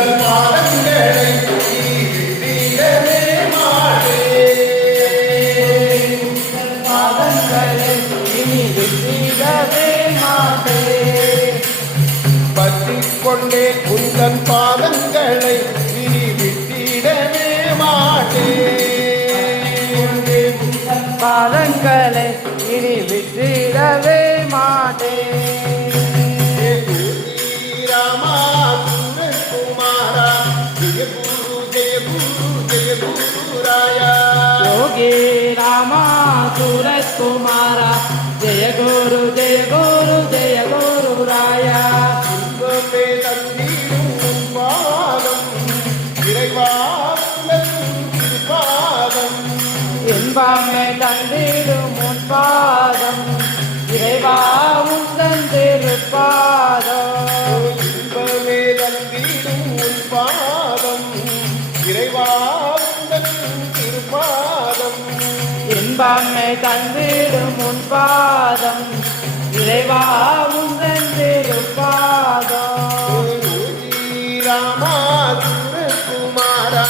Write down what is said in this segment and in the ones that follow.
உந்தன் பாதங்களை விட்டிடவே மாட்டேன். பாதங்களை இனி விட்டிடவே மாட்டேன். பற்றிக் கொண்டே உந்தன் பாதங்களை இனி விட்டிடவே மாட்டேன். பாதங்களை இனி விட்டிடவே மாட்டேன். ராமா குமாரா ஜெய குரு ஜெய குரு ஜெய குருராயா. யோகி ராமா சூரத் குமாரா ஜெய குரு ஜெய குரு ஜெய குரு ராயா. இன்பமே தந்திடும் உன் பாதம் இறைவா உந்தன் திருப்பாதம். இன்பமே தந்திடும் உன் பாதம் இறைவா உந்தன் திருப்பாதம். இன்பமே தந்திடும் உன் பாதம் இறைவா உந்தன் திருப்பாதம். இன்பமே தந்திடும் உன் பாதம் இறைவா உந்தன் திருப்பாதம். ராமா குமாரா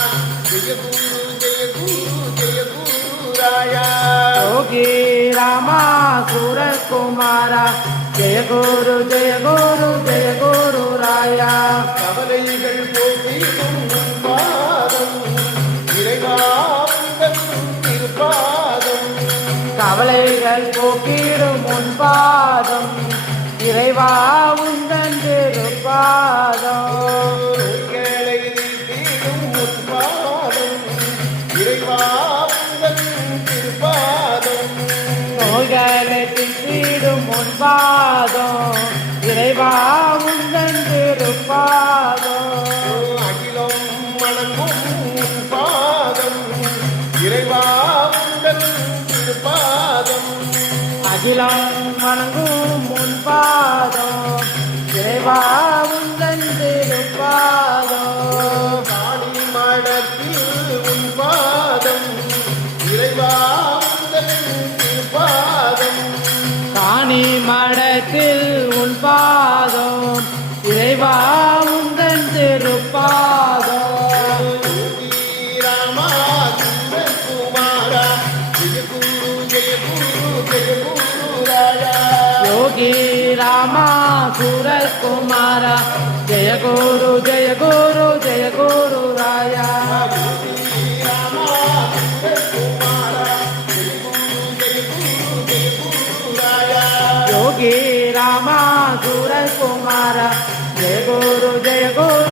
ஜெய குரு ஜெய குரு ஜெய குருராயா. யோகி ராமா சூரத் குமாரா ஜெய குரு ஜெய குரு ஜெய குரு ராயா. கவலைகள் போக்கிடும் உன் பாதம் இறைவா உந்தன் திருப்பாதம். கவலைகள் போக்கிடும் உன் பாதம் இறைவா உந்தன் திருப்பாதம். நோய்களை தீரும் உன் பாதம் இறைவா உந்தன் திருப்பாதம். நோய்களை தீரும் உன் பாதம் இறைவா உந்தன் திருப்பாதம். அகிலம் வணங்கும் உன் பாதம் இறைவா உந்தன் திருப்பாதம். அகிலம் வணங்கும் உன் பாதம் இறைவா உந்தன் திருப்பாதம். காளி மடத்தில் உன் பாதம் இறைவா உந்தன் திருப்பாதம். காணி மடத்தில் உன் பாதம் இறைவா உந்தன் திருப்பாதம். ராமா குமாரா ஜெய குரு ஜெய குரு ஜெய குருராயா. யோகி ராமா சூரத் குமாரா ஜெய குரு ஜெய குரு ஜெய குரு ராயா. ராமா குமாரா ஜெய குரு ஜெய குரு ஜெய குருராயா. யோகி ராமா சூரத் குமாரா ஜெய குரு ஜெய குரு